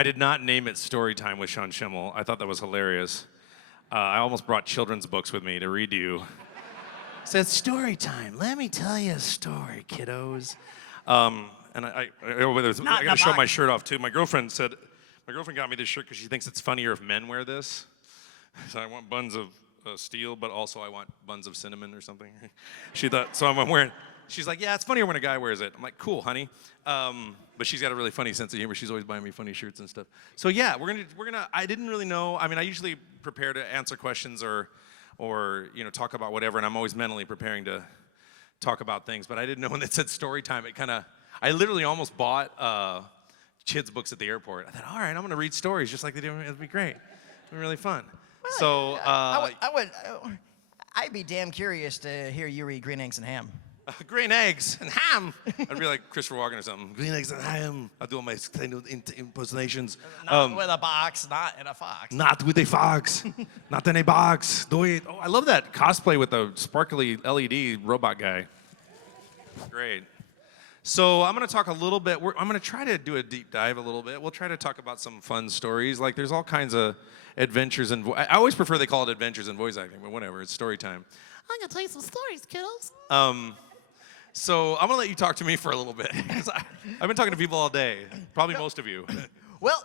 I did not name it Storytime with Sean Schemmel. I thought that was hilarious. I almost brought children's books with me to read to you. Said Storytime. Let me tell you a story, kiddos. And I got to show my shirt off too. My girlfriend got me this shirt because she thinks it's funnier if men wear this. So I want buns of steel, but also I want buns of cinnamon or something. She thought, so I'm wearing. She's like, yeah, it's funnier when a guy wears it. I'm like, cool, honey. But she's got a really funny sense of humor. She's always buying me funny shirts and stuff. So yeah, we're gonna. I didn't really know. I mean, I usually prepare to answer questions or talk about whatever, and I'm always mentally preparing to talk about things. But I didn't know when it said story time. It kind of. I literally almost bought kids' books at the airport. I thought, all right, I'm gonna read stories just like they do. It'll be great. It'll be really fun. Well, so I'd be damn curious to hear you read Green Eggs and Ham. Green eggs and ham. I'd be like Christopher Walken or something. Green eggs and ham. I'll do all my impersonations. Not with a box, not in a fox. Not with a fox. Not in a box. Do it. Oh, I love that cosplay with the sparkly LED robot guy. Great. So I'm going to talk a little bit. I'm going to try to do a deep dive a little bit. We'll try to talk about some fun stories. Like there's all kinds of adventures and I always prefer they call it adventures in voice acting, but whatever. It's story time. I'm going to tell you some stories, kiddos. So I'm going to let you talk to me for a little bit. I've been talking to people all day, probably most of you. Well,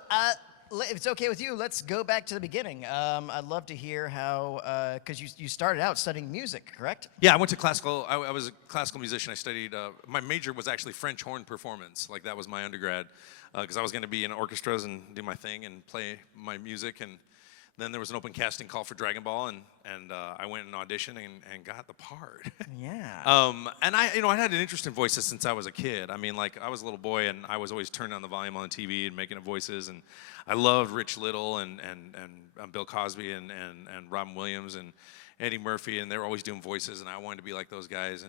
if it's okay with you, let's go back to the beginning. I'd love to hear how, because you started out studying music, correct? Yeah, I went to classical. I was a classical musician. I studied, my major was actually French horn performance. Like that was my undergrad, because I was going to be in orchestras and do my thing and play my music. And then there was an open casting call for Dragonball, and I went and auditioned and got the part. Yeah. And I had an interest in voices since I was a kid. I mean, like I was a little boy, and I was always turning on the volume on TV and making up voices. And I loved Rich Little and Bill Cosby and Robin Williams and Eddie Murphy, and they were always doing voices, and I wanted to be like those guys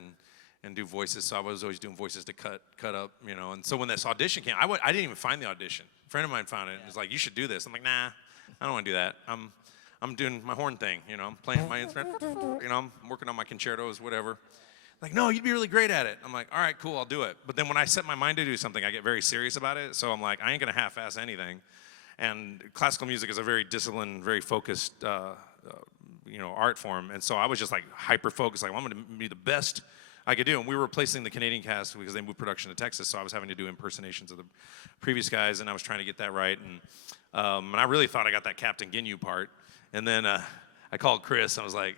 and do voices. So I was always doing voices to cut up, And so when this audition came, I didn't even find the audition. A friend of mine found it and was like, "You should do this." I'm like, "Nah. I don't want to do that. I'm doing my horn thing, I'm playing my instrument, I'm working on my concertos, whatever." Like, "No, you'd be really great at it." I'm like, "All right, cool, I'll do it." But then when I set my mind to do something, I get very serious about it. So I'm like, I ain't gonna half-ass anything. And classical music is a very disciplined, very focused, art form. And so I was just like hyper-focused, like, well, I'm gonna be the best I could do. And we were replacing the Canadian cast because they moved production to Texas, so I was having to do impersonations of the previous guys, and I was trying to get that right. And I really thought I got that Captain Ginyu part. And then I called Chris. I was like,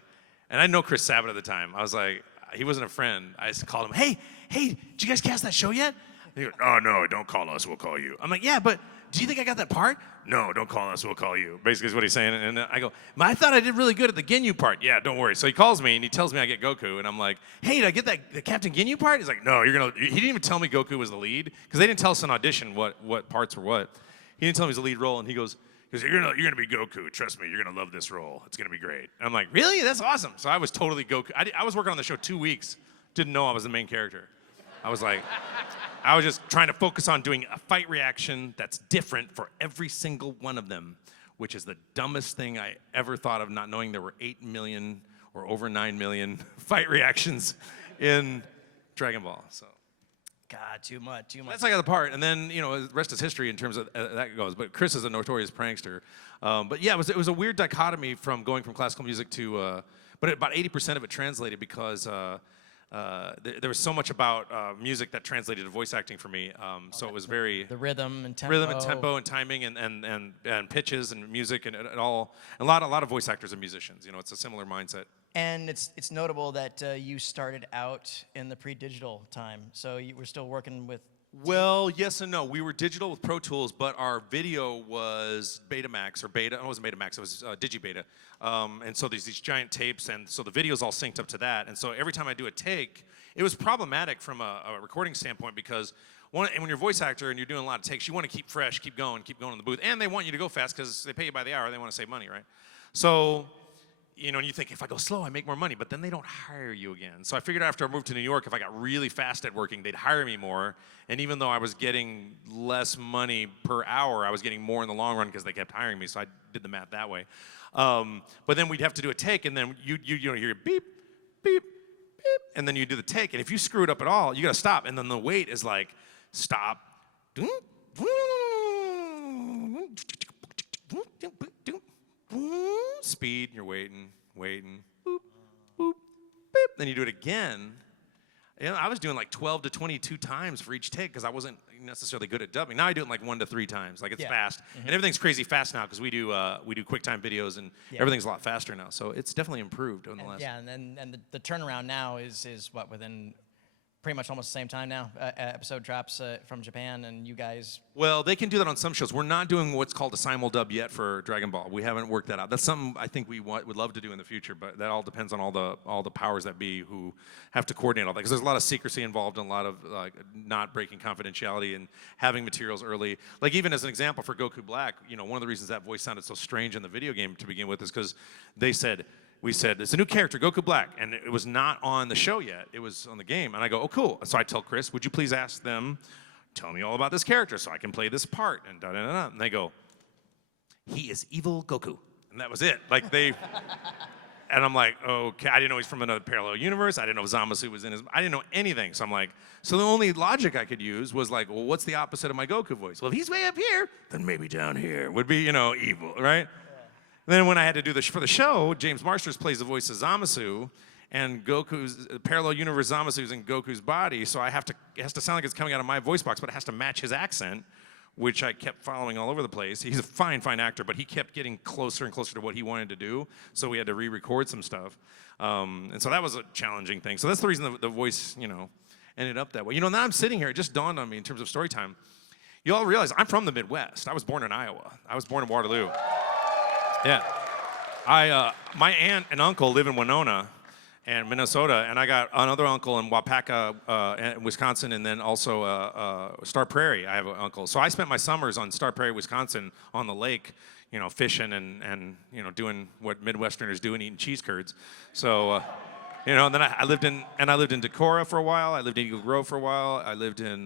and I didn't know Chris Sabat at the time. I was like, he wasn't a friend. I just called him, hey, did you guys cast that show yet? And he goes, "Oh, no, don't call us. We'll call you." I'm like, "Yeah, but do you think I got that part?" "No, don't call us. We'll call you." Basically is what he's saying. And I go, "I thought I did really good at the Ginyu part." "Yeah, don't worry." So he calls me and he tells me I get Goku. And I'm like, "Hey, did I get the Captain Ginyu part?" He's like, "No, he didn't even tell me Goku was the lead because they didn't tell us in audition what parts were what. He didn't tell me it was the lead role. And he goes, "You're gonna be Goku. Trust me, you're gonna love this role. It's gonna be great." And I'm like, "Really? That's awesome." So I was totally Goku. I was working on the show 2 weeks. Didn't know I was the main character. I was like, I was just trying to focus on doing a fight reaction that's different for every single one of them, which is the dumbest thing I ever thought of, not knowing there were 8 million or over 9 million fight reactions in Dragon Ball. So. God, too much. That's how I got the part, and then the rest is history in terms of that goes. But Chris is a notorious prankster. But yeah, it was a weird dichotomy from going from classical music to, but about 80% of it translated because there was so much about music that translated to voice acting for me. So it was very the rhythm and tempo and timing and pitches and music and all. A lot of voice actors and musicians. It's a similar mindset. And it's notable that you started out in the pre-digital time, so you were still working with. Well, yes and no. We were digital with Pro Tools, but our video was Betamax or Beta. It wasn't Betamax. It was Digibeta. And so there's these giant tapes, and so the video's all synced up to that. And so every time I do a take, it was problematic from a recording standpoint because when you're a voice actor and you're doing a lot of takes, you want to keep fresh, keep going in the booth, and they want you to go fast because they pay you by the hour. They want to save money, right? So. And you think, if I go slow, I make more money, but then they don't hire you again. So I figured after I moved to New York, if I got really fast at working, they'd hire me more. And even though I was getting less money per hour, I was getting more in the long run because they kept hiring me. So I did the math that way. But then we'd have to do a take, and then you hear beep, beep, beep, and then you do the take. And if you screw it up at all, you got to stop. And then the wait is like, stop. speed, and you're waiting, boop, boop, beep. Then you do it again. You know, I was doing like 12 to 22 times for each take because I wasn't necessarily good at dubbing. Now I do it like 1 to 3 times. Like it's fast, and everything's crazy fast now because we do QuickTime videos and everything's a lot faster now. So it's definitely improved over the last. Yeah, and the turnaround now is what, within pretty much almost the same time now. Episode drops from Japan, and you guys. Well, they can do that on some shows. We're not doing what's called a simul dub yet for Dragon Ball. We haven't worked that out. That's something I think we would love to do in the future, but that all depends on all the powers that be who have to coordinate all that. Because there's a lot of secrecy involved and a lot of not breaking confidentiality and having materials early. Like even as an example for Goku Black, you know, one of the reasons that voice sounded so strange in the video game to begin with is because we said, it's a new character, Goku Black, and it was not on the show yet. It was on the game. And I go, oh, cool. So I tell Chris, would you please ask them, tell me all about this character so I can play this part, and da-da-da-da. And they go, he is evil Goku. And that was it. Like they, and I'm like, okay. I didn't know he's from another parallel universe. I didn't know Zamasu was in his, I didn't know anything. So I'm like, so the only logic I could use was like, well, what's the opposite of my Goku voice? Well, if he's way up here, then maybe down here would be, you know, evil, right? Then when I had to do this for the show, James Marsters plays the voice of Zamasu, and Goku's parallel universe Zamasu's in Goku's body, so it has to sound like it's coming out of my voice box, but it has to match his accent, which I kept following all over the place. He's a fine actor, but he kept getting closer and closer to what he wanted to do, so we had to re-record some stuff. And so that was a challenging thing. So that's the reason the voice, you know, ended up that way. You know, now I'm sitting here, it just dawned on me in terms of story time. You all realize I'm from the Midwest. I was born in Iowa. I was born in Waterloo. Yeah, my aunt and uncle live in Winona and Minnesota, and I got another uncle in Wapaka, Wisconsin, and then also Star Prairie. I have an uncle. So I spent my summers on Star Prairie, Wisconsin, on the lake, you know, fishing and you know, doing what Midwesterners do and eating cheese curds. So, you know, and then I lived in Decorah for a while. I lived in Eagle Grove for a while. I lived in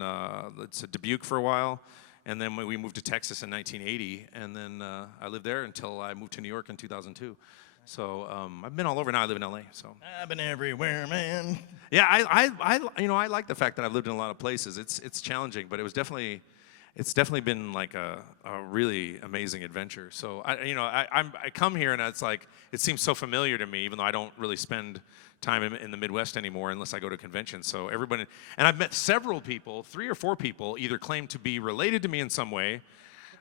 Dubuque for a while. And then we moved to Texas in 1980, and then I lived there until I moved to New York in 2002. So I've been all over. Now I live in LA. So I've been everywhere, man. Yeah, I like the fact that I've lived in a lot of places. It's challenging, but it's definitely been like a really amazing adventure. So I come here and it's like it seems so familiar to me, even though I don't really spend time in the Midwest anymore unless I go to conventions. So everybody, and I've met several people, 3 or 4 people, either claim to be related to me in some way,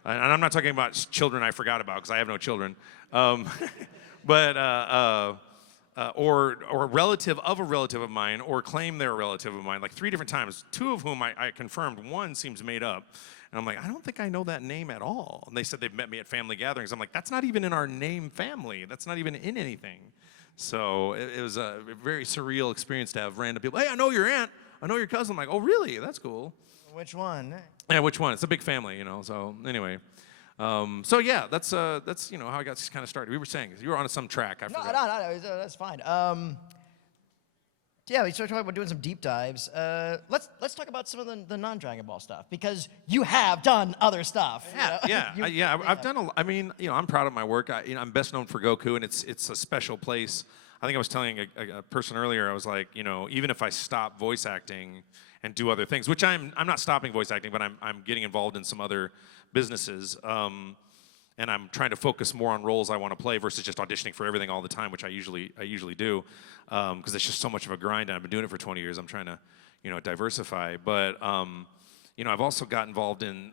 and I'm not talking about children I forgot about because I have no children, but or a relative of mine, or claim they're a relative of mine, like 3 different times. 2 of whom I confirmed. 1 seems made up. And I'm like, I don't think I know that name at all. And they said they've met me at family gatherings. I'm like, that's not even in our name family. That's not even in anything. So it was a very surreal experience to have random people. Hey, I know your aunt. I know your cousin. I'm like, oh, really? That's cool. Which one? Yeah, which one? It's a big family, you know. So anyway, so yeah, that's how I got kind of started. We were saying you were on some track. I forgot. No, that's fine. Yeah, we started talking about doing some deep dives. Let's talk about some of the non-Dragon Ball stuff, because you have done other stuff. I've done I mean, you know, I'm proud of my work. I'm best known for Goku, and it's a special place. I think I was telling a person earlier, I was like, you know, even if I stop voice acting and do other things, which I'm not stopping voice acting, but I'm getting involved in some other businesses. And I'm trying to focus more on roles I want to play versus just auditioning for everything all the time, which I usually do, because it's just so much of a grind. And I've been doing it for 20 years. I'm trying to, you know, diversify. But you know, I've also got involved in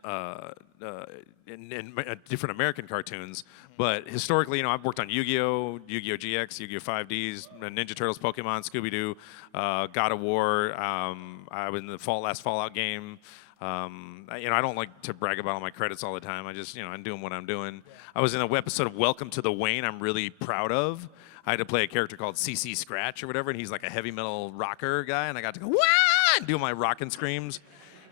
different American cartoons. But historically, you know, I've worked on Yu-Gi-Oh, Yu-Gi-Oh GX, Yu-Gi-Oh 5Ds, Ninja Turtles, Pokemon, Scooby-Doo, God of War. I was in the last Fallout game. I don't like to brag about all my credits all the time. I just, I'm doing what I'm doing. Yeah. I was in an episode of Welcome to the Wayne I'm really proud of. I had to play a character called CC Scratch or whatever, and he's like a heavy metal rocker guy, and I got to go, wah! And do my rockin' screams.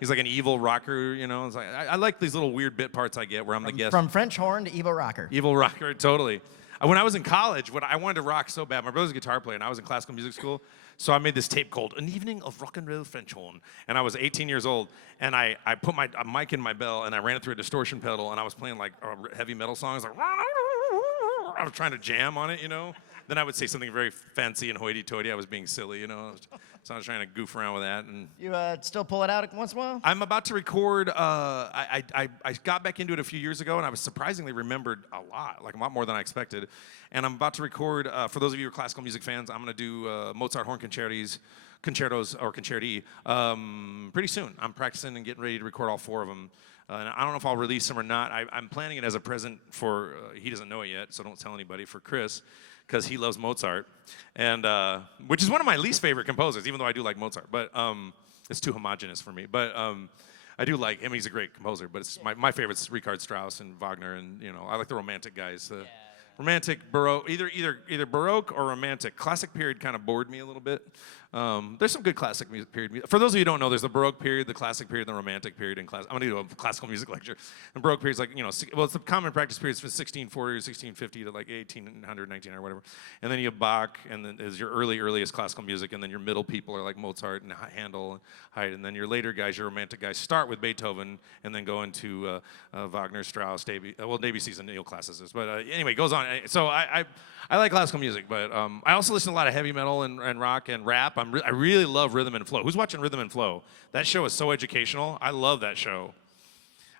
He's like an evil rocker, you know. It's like, I like these little weird bit parts I get where I'm the guest. From French horn to evil rocker. Evil rocker, totally. When I was in college, I wanted to rock so bad. My brother's a guitar player, and I was in classical music school. So I made this tape called An Evening of Rock and Roll French Horn. And I was 18 years old, and I put a mic in my bell, and I ran it through a distortion pedal, and I was playing like heavy metal songs, like, I was trying to jam on it, you know. Then I would say something very fancy and hoity-toity. I was being silly, you know. So I was trying to goof around with that. And You still pull it out once in a while? I'm about to record. I got back into it a few years ago, and I was surprisingly remembered a lot more than I expected. And I'm about to record. For those of you who are classical music fans, I'm going to do Mozart horn concertos or concerti pretty soon. I'm practicing and getting ready to record all 4 of them. And I don't know if I'll release them or not. I'm planning it as a present for. He doesn't know it yet, so don't tell anybody. For Chris. Because he loves Mozart, and which is one of my least favorite composers, even though I do like Mozart. But it's too homogenous for me. But I do like him. He's a great composer. But it's my favorite's Richard Strauss and Wagner, and I like the romantic guys. Romantic, Baroque, either Baroque or Romantic. Classic period kind of bored me a little bit. There's some good classic period music. For those of you who don't know, there's the Baroque period, the Classic period, and the Romantic period in class. I'm going to do a classical music lecture. The Baroque period's like, it's the common practice period from 1640 or 1650 to like 1800, 1900 or whatever. And then you have Bach, and then is your earliest classical music, and then your middle people are like Mozart and Handel and Haydn. And then your later guys, your Romantic guys, start with Beethoven and then go into Wagner, Strauss, Debussy's and neoclassicists. But anyway, it goes on. So I like classical music, but I also listen to a lot of heavy metal and rock and rap. I really love Rhythm and Flow. Who's watching Rhythm and Flow? That show is so educational. I love that show.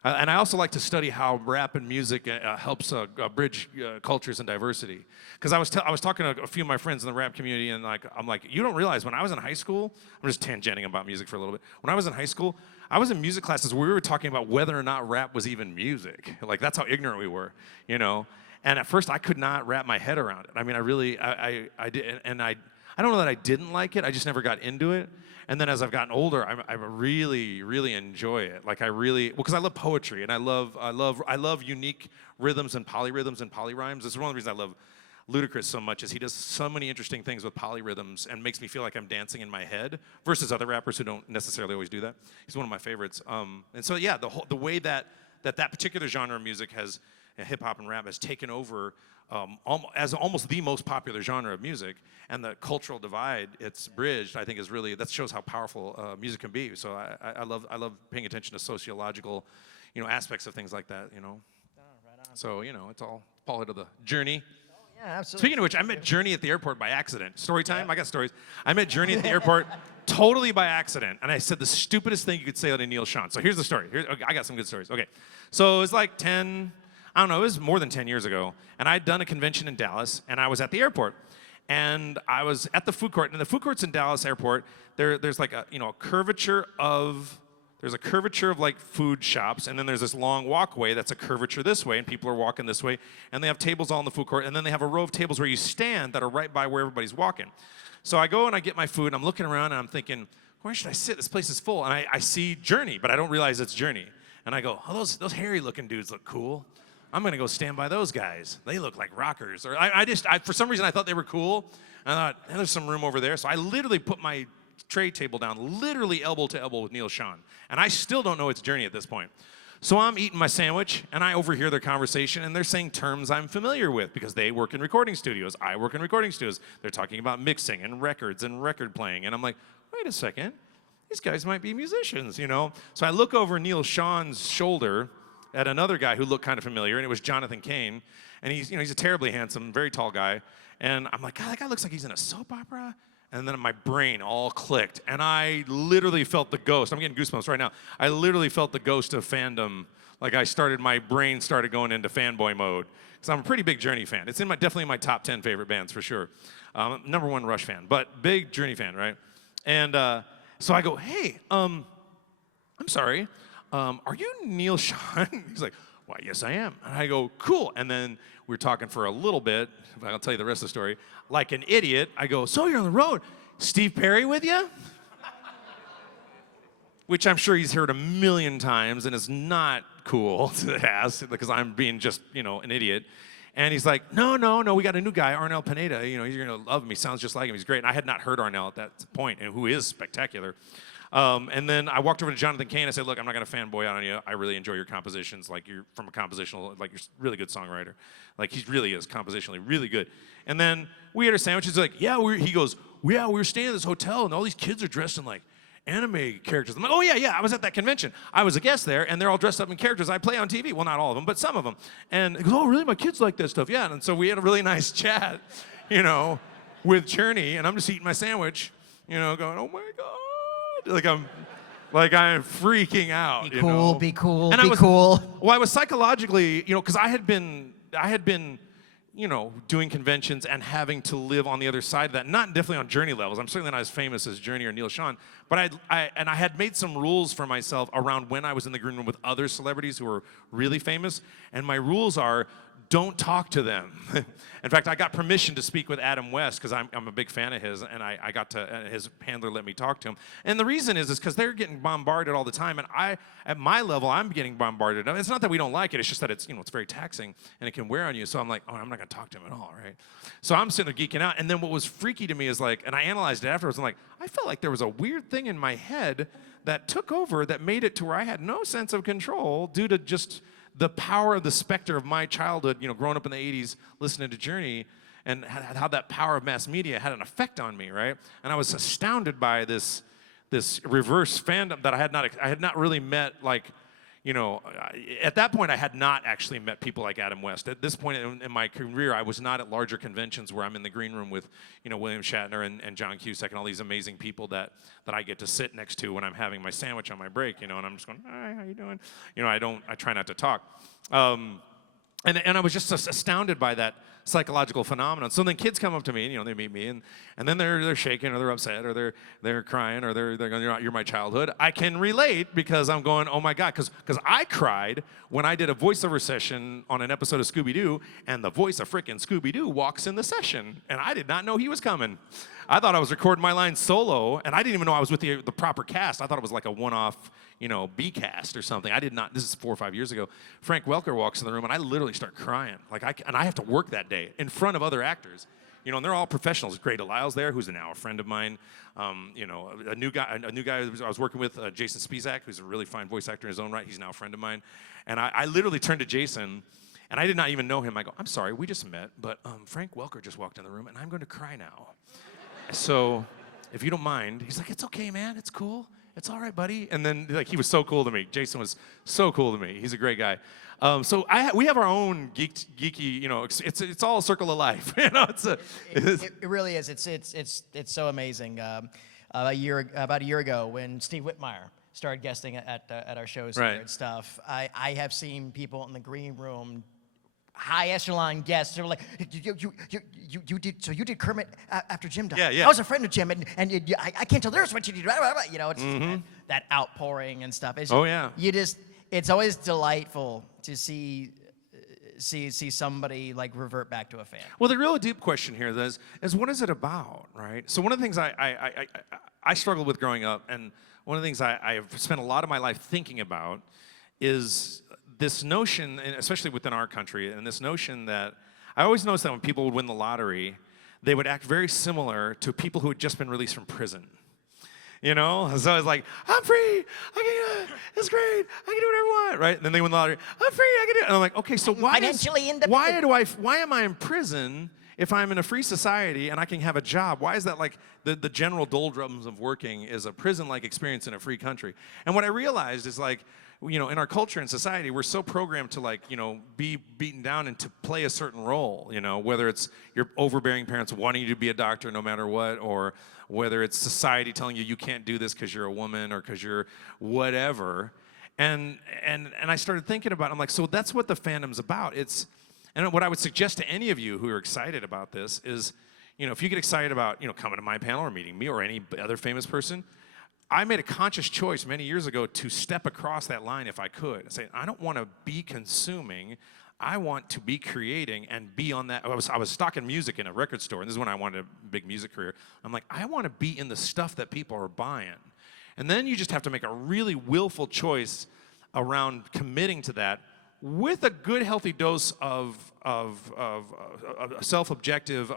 And I also like to study how rap and music helps bridge cultures and diversity. Because I was talking to a few of my friends in the rap community, and I'm like, you don't realize when I was in high school, I'm just tangenting about music for a little bit. When I was in high school, I was in music classes where we were talking about whether or not rap was even music. Like that's how ignorant we were, And at first, I could not wrap my head around it. I mean, I did, and I don't know that I didn't like it. I just never got into it. And then as I've gotten older, I really, really enjoy it. Because I love poetry and I love unique rhythms and polyrhythms and polyrhymes. That's one of the reasons I love Ludacris so much is he does so many interesting things with polyrhythms and makes me feel like I'm dancing in my head versus other rappers who don't necessarily always do that. He's one of my favorites. And so yeah, the way that particular genre of music has hip hop and rap has taken over as almost the most popular genre of music, and the cultural divide it's bridged, I think, is really that shows how powerful music can be. So I love paying attention to sociological, aspects of things like that. Oh, right on. So it's all part of the journey. Oh, yeah, absolutely. Speaking of which, I met Journey at the airport by accident. Storytime, I got stories. I met Journey at the airport totally by accident, and I said the stupidest thing you could say to Neil Sean. So here's the story. I got some good stories. Okay, so it was like 10. I don't know, it was more than 10 years ago, and I'd done a convention in Dallas, and I was at the airport, and I was at the food court, and the food courts in Dallas airport, there's like a curvature of like food shops, and then there's this long walkway that's a curvature this way, and people are walking this way, and they have tables all in the food court, and then they have a row of tables where you stand that are right by where everybody's walking. So I go and I get my food, and I'm looking around, and I'm thinking, where should I sit? This place is full, and I see Journey, but I don't realize it's Journey, and I go, oh, those hairy-looking dudes look cool. I'm gonna go stand by those guys. They look like rockers. Or for some reason I thought they were cool. And I thought, there's some room over there. So I literally put my tray table down, literally elbow to elbow with Neil Sean. And I still don't know it's Journey at this point. So I'm eating my sandwich, and I overhear their conversation, and they're saying terms I'm familiar with because they work in recording studios. I work in recording studios. They're talking about mixing and records and record playing. And I'm like, wait a second. These guys might be musicians, So I look over Neil Sean's shoulder at another guy who looked kind of familiar, and it was Jonathan Cain, and he's a terribly handsome, very tall guy, and I'm like, God, that guy looks like he's in a soap opera, and then my brain all clicked, and I literally felt the ghost. I'm getting goosebumps right now. I literally felt the ghost of fandom. Like my brain started going into fanboy mode, because I'm a pretty big Journey fan. It's definitely in my top 10 favorite bands for sure. Number one Rush fan, but big Journey fan, right? And so I go, hey, I'm sorry. Are you Neil Sean? He's like, why, yes, I am. And I go, cool. And then we're talking for a little bit. I'll tell you the rest of the story. Like an idiot, I go, so you're on the road. Steve Perry with you? Which I'm sure he's heard a million times, and it's not cool to ask because I'm being just, an idiot. And he's like, no, we got a new guy, Arnel Pineda. You're going to love him. He sounds just like him. He's great. And I had not heard Arnel at that point, and who is spectacular. And then I walked over to Jonathan Cain. I said, look, I'm not going to fanboy out on you. I really enjoy your compositions. Like, you're from a compositional, like, you're a really good songwriter. Like, he really is compositionally really good. And then we had our sandwiches. Like, he goes, we were staying at this hotel, and all these kids are dressed in, like, anime characters. I'm like, oh yeah, I was at that convention. I was a guest there, and they're all dressed up in characters I play on TV. Well, not all of them, but some of them. And he goes, oh, really? My kids like that stuff. Yeah, and so we had a really nice chat, with Journey, and I'm just eating my sandwich, going, oh my God. Like I'm freaking out. Be cool, be cool, and be cool. Well, I was psychologically, because I had been, doing conventions and having to live on the other side of that. Not definitely on Journey levels. I'm certainly not as famous as Journey or Neil Sean, but I had made some rules for myself around when I was in the green room with other celebrities who were really famous, and my rules are, don't talk to them. In fact, I got permission to speak with Adam West because I'm a big fan of his, and I got to, his handler let me talk to him. And the reason is because they're getting bombarded all the time, and at my level, I'm getting bombarded. It's not that we don't like it, it's just that it's very taxing, and it can wear on you. So I'm like, oh, I'm not gonna talk to him at all, right? So I'm sitting there geeking out, and then what was freaky to me is and I analyzed it afterwards, I'm like, I felt like there was a weird thing in my head that took over that made it to where I had no sense of control due to just the power of the specter of my childhood, growing up in the 80s, listening to Journey, and how that power of mass media had an effect on me, right? And I was astounded by this reverse fandom that I had not really met, at that point, I had not actually met people like Adam West. At this point in my career, I was not at larger conventions where I'm in the green room with, William Shatner and John Cusack and all these amazing people that I get to sit next to when I'm having my sandwich on my break, and I'm just going, hi, how you doing? I try not to talk. And I was just astounded by that psychological phenomenon. So then kids come up to me, and they meet me, and then they're shaking, or they're upset, or they're crying, or they're going, you're my childhood. I can relate because I'm going, oh my God, because I cried when I did a voiceover session on an episode of Scooby-Doo, and the voice of frickin' Scooby-Doo walks in the session, and I did not know he was coming. I thought I was recording my lines solo, and I didn't even know I was with the proper cast. I thought it was like a one-off, B cast or something. I did not. This is 4 or 5 years ago. Frank Welker walks in the room, and I literally start crying. And I have to work that day in front of other actors. And they're all professionals. Grey DeLisle's there, who's now a friend of mine. A new guy I was working with, Jason Spizak, who's a really fine voice actor in his own right. He's now a friend of mine. And I literally turned to Jason, and I did not even know him. I go, I'm sorry, we just met, but Frank Welker just walked in the room, and I'm going to cry now. So, if you don't mind, he's like, it's okay, man, it's cool. It's all right, buddy. And then, he was so cool to me. Jason was so cool to me. He's a great guy. So we have our own geeky, it's all a circle of life. It really is. It's so amazing. About a year ago, when Steve Whitmire started guesting at our shows here and stuff, I have seen people in the green room, high echelon guests. They were like, you did Kermit after Jim died. Yeah. I was a friend of Jim, and I can't tell the difference what you did. It's that outpouring and stuff. It's always delightful to see somebody revert back to a fan. Well, the real deep question here is what is it about, right? So one of the things I struggled with growing up, and one of the things I have spent a lot of my life thinking about is this notion, and especially within our country, and this notion that I always noticed that when people would win the lottery, they would act very similar to people who had just been released from prison. So I was like, I'm free, it's great, I can do whatever I want, right? And then they win the lottery, I'm free, I can do it. And I'm like, okay, so why am I in prison if I'm in a free society and I can have a job? Why is that the general doldrums of working is a prison-like experience in a free country? And what I realized is in our culture and society, we're so programmed to be beaten down and to play a certain role, whether it's your overbearing parents wanting you to be a doctor no matter what, or whether it's society telling you can't do this because you're a woman or because you're whatever. And I started thinking about it. I'm like, so that's what the fandom's about. And what I would suggest to any of you who are excited about this is, if you get excited about, coming to my panel or meeting me or any other famous person, I made a conscious choice many years ago to step across that line if I could and say, I don't want to be consuming. I want to be creating and be on that. I was stocking music in a record store, and this is when I wanted a big music career. I'm like, I want to be in the stuff that people are buying. And then you just have to make a really willful choice around committing to that with a good, healthy dose of self-objective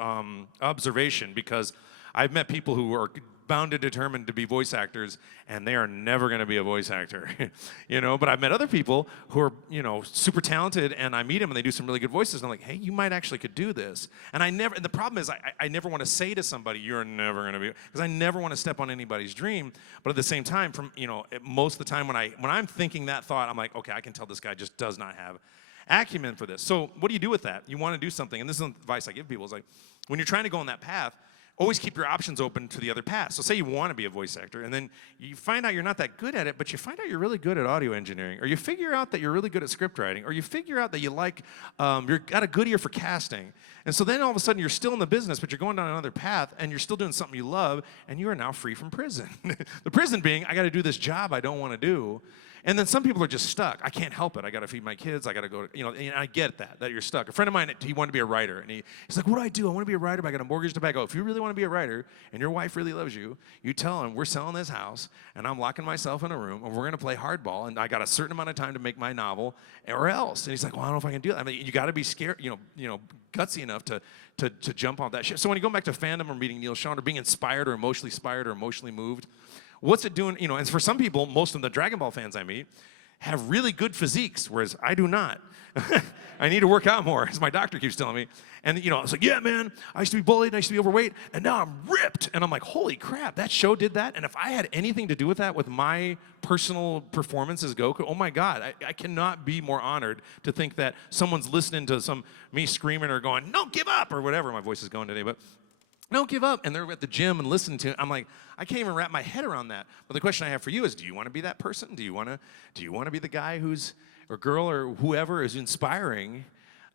observation, because I've met people who are bound and determined to be voice actors, and they are never going to be a voice actor, you know. But I've met other people who are, you know, super talented, and I meet them and they do some really good voices, and I'm like, hey, you might actually could do this. And and the problem is I never want to say to somebody, you're never going to be, because I never want to step on anybody's dream. But at the same time, most of the time when I'm thinking that thought, I'm like, okay, I can tell this guy just does not have acumen for this. So what do you do with that? You want to do something, and this is the advice I give people, is like, when you're trying to go on that path, always keep your options open to the other path. So say you want to be a voice actor, and then you find out you're not that good at it, but you find out you're really good at audio engineering, or you figure out that you're really good at script writing, or you figure out that you you've got a good ear for casting. And so then all of a sudden you're still in the business, but you're going down another path, and you're still doing something you love, and you are now free from prison. The prison being, I got to do this job I don't want to do. And then some people are just stuck. I can't help it. I got to feed my kids. I got to go, and I get that you're stuck. A friend of mine, he wanted to be a writer. And he's like, what do I do? I want to be a writer, but I got a mortgage to pay. I go, if you really want to be a writer and your wife really loves you, you tell him, we're selling this house and I'm locking myself in a room and we're going to play hardball and I got a certain amount of time to make my novel or else. And he's like, well, I don't know if I can do that. I mean, you got to be scared, gutsy enough to jump on that shit. So when you go back to fandom or meeting Neil Sean or being inspired or emotionally moved, what's it doing? And for some people, most of the Dragon Ball fans I meet, have really good physiques, whereas I do not. I need to work out more, as my doctor keeps telling me. And, I was like, yeah, man, I used to be bullied, and I used to be overweight, and now I'm ripped. And I'm like, holy crap, that show did that? And if I had anything to do with that, with my personal performance as Goku, oh my God, I cannot be more honored to think that someone's listening to me screaming or going, don't give up, or whatever my voice is going today, but don't give up. And they're at the gym and listening to it. I'm like, I can't even wrap my head around that. But the question I have for you is, do you want to be that person? Do you want to be the guy or girl or whoever is inspiring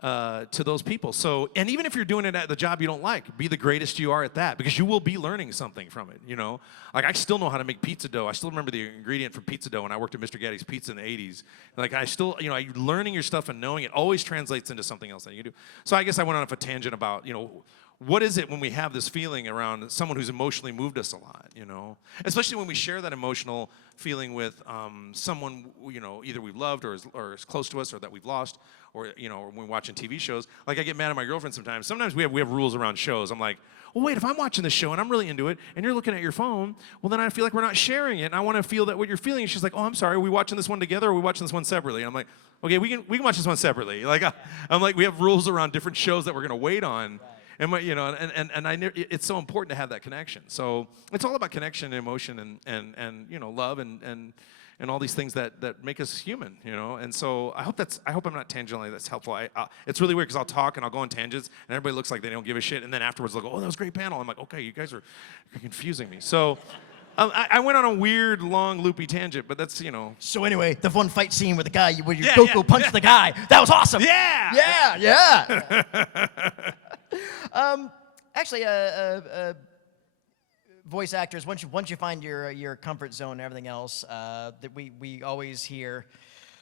to those people? So, and even if you're doing it at the job you don't like, be the greatest you are at that, because you will be learning something from it, Like, I still know how to make pizza dough. I still remember the ingredient for pizza dough when I worked at Mr. Gaddy's Pizza in the 80s. Like, I still, learning your stuff and knowing it always translates into something else that you do. So I guess I went off a tangent about, what is it when we have this feeling around someone who's emotionally moved us a lot, Especially when we share that emotional feeling with someone, either we've loved or is close to us or that we've lost, or, when we're watching TV shows. Like, I get mad at my girlfriend sometimes. Sometimes we have rules around shows. I'm like, well, wait, if I'm watching this show and I'm really into it and you're looking at your phone, well, then I feel like we're not sharing it, and I want to feel that what you're feeling. And she's like, oh, I'm sorry, are we watching this one together or are we watching this one separately? And I'm like, okay, we can watch this one separately. Like, I'm like, we have rules around different shows that we're going to wait on. And it's so important to have that connection. So it's all about connection and emotion and love and all these things that make us human, And so I hope I'm not tangentially that's helpful. It's really weird because I'll talk and I'll go on tangents and everybody looks like they don't give a shit, and then afterwards they'll go, oh, that was a great panel. I'm like, okay, you guys are confusing me. So I went on a weird, long, loopy tangent, but that's, So anyway, the fun fight scene with the guy where Goku punched the guy, that was awesome. Yeah. Yeah. Actually, voice actors, once you find your comfort zone and everything else, that we always hear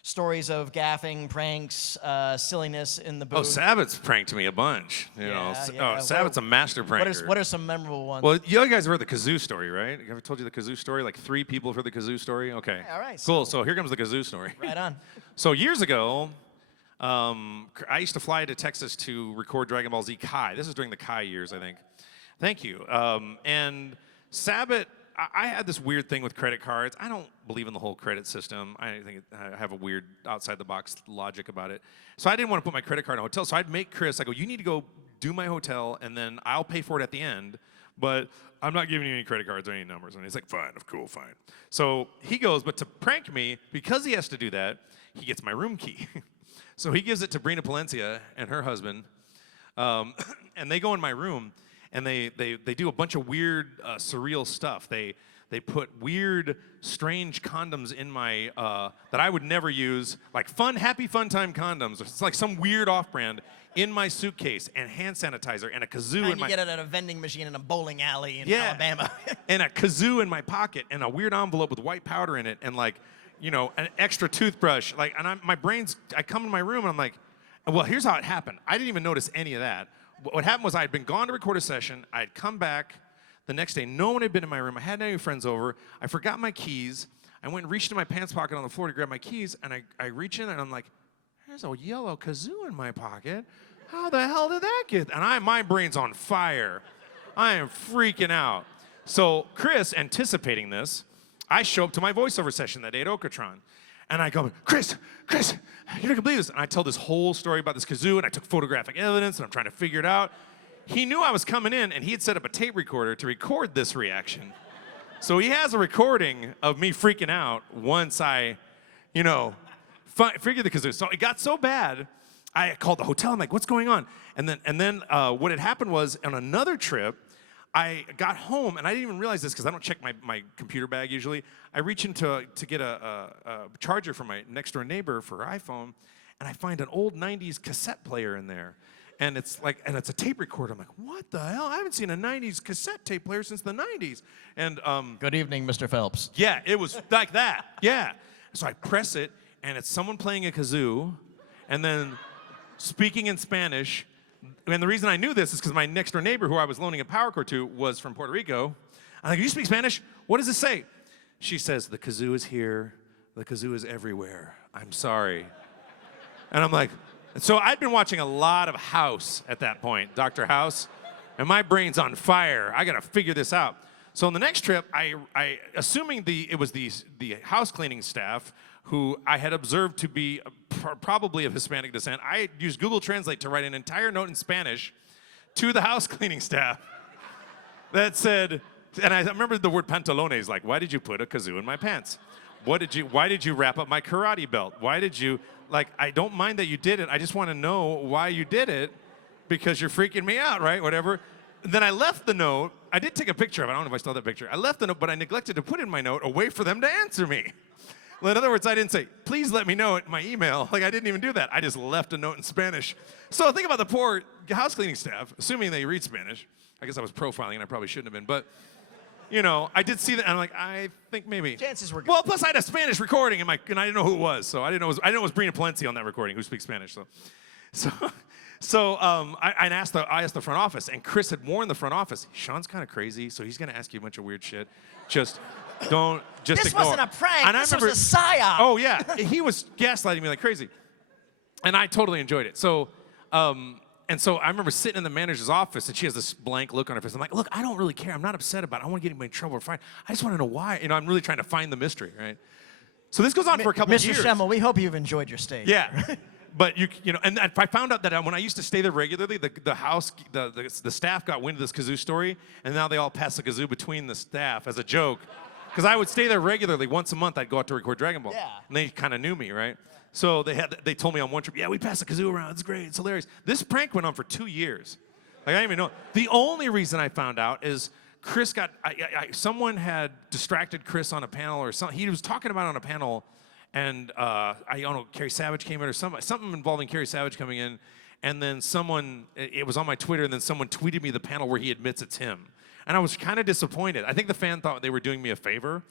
stories of gaffing, pranks, silliness in the booth. Oh, Sabbath's pranked me a bunch. Sabbath's a master pranker. What are some memorable ones? Well, you guys have heard the kazoo story, right? Have I told you the kazoo story? Like 3 people have heard the kazoo story? Okay. Yeah, all right. Cool. So here comes the kazoo story. Right on. So years ago, I used to fly to Texas to record Dragon Ball Z Kai. This is during the Kai years, I think. Thank you. And Sabbath, I had this weird thing with credit cards. I don't believe in the whole credit system. I think I have a weird outside-the-box logic about it. So I didn't want to put my credit card in a hotel. So I'd make Chris, I go, you need to go do my hotel, and then I'll pay for it at the end, but I'm not giving you any credit cards or any numbers. And he's like, fine, cool, fine. So he goes, but to prank me, because he has to do that, he gets my room key. So he gives it to Brina Palencia and her husband, and they go in my room, and they do a bunch of weird, surreal stuff. They put weird, strange condoms in my, that I would never use, like happy fun time condoms. It's like some weird off-brand in my suitcase, and hand sanitizer, and a kazoo in my... You get it at a vending machine in a bowling alley in Alabama. And a kazoo in my pocket, and a weird envelope with white powder in it, and an extra toothbrush. And I come in my room, and I'm like, well, here's how it happened. I didn't even notice any of that. What happened was I had been gone to record a session. I had come back the next day. No one had been in my room. I hadn't any friends over. I forgot my keys. I went and reached in my pants pocket on the floor to grab my keys, and I reach in, and I'm like, there's a yellow kazoo in my pocket. How the hell did that get? And my brain's on fire. I am freaking out. So Chris, anticipating this, I show up to my voiceover session that day at Okatron. And I go, Chris, you're not gonna believe this. And I tell this whole story about this kazoo, and I took photographic evidence, and I'm trying to figure it out. He knew I was coming in, and he had set up a tape recorder to record this reaction. So he has a recording of me freaking out once I, figured the kazoo. So it got so bad, I called the hotel. I'm like, what's going on? And then what had happened was on another trip, I got home, and I didn't even realize this because I don't check my computer bag usually. I reach in to get a charger for my next door neighbor for her iPhone, and I find an old 90s cassette player in there. And it's a tape recorder. I'm like, what the hell? I haven't seen a 90s cassette tape player since the 90s. And good evening, Mr. Phelps. Yeah, it was like that. Yeah. So I press it, and it's someone playing a kazoo, and then speaking in Spanish. And the reason I knew this is because my next door neighbor, who I was loaning a power cord to, was from Puerto Rico. I'm like, you speak Spanish? What does it say? She says, the kazoo is here. The kazoo is everywhere. I'm sorry. And I'm like, so I'd been watching a lot of House at that point, Dr. House, and my brain's on fire. I got to figure this out. So on the next trip, I assuming it was the house cleaning staff who I had observed to be probably of Hispanic descent, I used Google Translate to write an entire note in Spanish to the house cleaning staff that said, and I remember the word pantalones, like, why did you put a kazoo in my pants? Why did you wrap up my karate belt? Why did you, I don't mind that you did it. I just want to know why you did it because you're freaking me out, right? Whatever. Then I left the note. I did take a picture of it. I don't know if I still have that picture. I left the note, but I neglected to put in my note a way for them to answer me. Well, in other words, I didn't say, please let me know in my email. I didn't even do that. I just left a note in Spanish. So think about the poor house cleaning staff, assuming they read Spanish. I guess I was profiling, and I probably shouldn't have been. But, I did see that, and I'm like, I think maybe. Chances were good. Well, plus I had a Spanish recording, and I didn't know who it was. So I didn't know it was Brina Palencia on that recording, who speaks Spanish. So I asked the front office, and Chris had warned the front office, Sean's kind of crazy, so he's going to ask you a bunch of weird shit. Just ignore. This wasn't a prank. And this was a psyop. Oh, yeah. He was gaslighting me like crazy. And I totally enjoyed it. So I remember sitting in the manager's office, and she has this blank look on her face. I'm like, look, I don't really care. I'm not upset about it. I don't want to get anybody in trouble or fight. I just want to know why. I'm really trying to find the mystery, right? So this goes on for a couple of years. Mr. Schemmel, we hope you've enjoyed your stay. Yeah. But and I found out that when I used to stay there regularly, the staff got wind of this kazoo story, and now they all pass the kazoo between the staff as a joke. Because I would stay there regularly. Once a month, I'd go out to record Dragonball. Yeah. And they kind of knew me, right? So they told me on one trip, yeah, we pass the kazoo around. It's great. It's hilarious. This prank went on for 2 years. I didn't even know. The only reason I found out is Chris someone had distracted Chris on a panel or something. He was talking about it on a panel, and I don't know, Carrie Savage came in or something involving Carrie Savage coming in, and then it was on my Twitter, and then someone tweeted me the panel where he admits it's him. And I was kind of disappointed. I think the fan thought they were doing me a favor,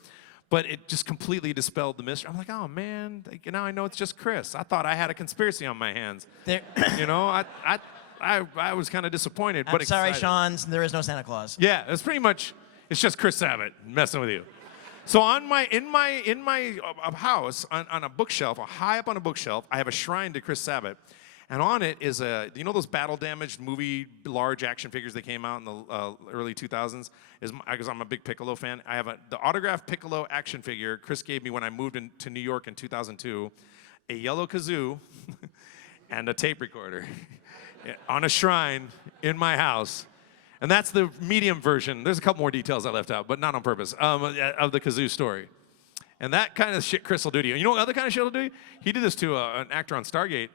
but it just completely dispelled the mystery. I'm like, oh man, now I know it's just Chris. I thought I had a conspiracy on my hands. I was kind of disappointed. I'm but sorry, excited. Sean, there is no Santa Claus. Yeah, it's just Chris Sabat messing with you. So in my house, on a bookshelf, high up on a bookshelf, I have a shrine to Chris Sabat. And on it is those battle-damaged movie large action figures that came out in the early 2000s? Because I'm a big Piccolo fan. I have the autographed Piccolo action figure Chris gave me when I moved to New York in 2002, a yellow kazoo, and a tape recorder on a shrine in my house. And that's the medium version. There's a couple more details I left out, but not on purpose, of the kazoo story. And that kind of shit Chris will do to you. You know what other kind of shit he'll do? He did this to an actor on Stargate.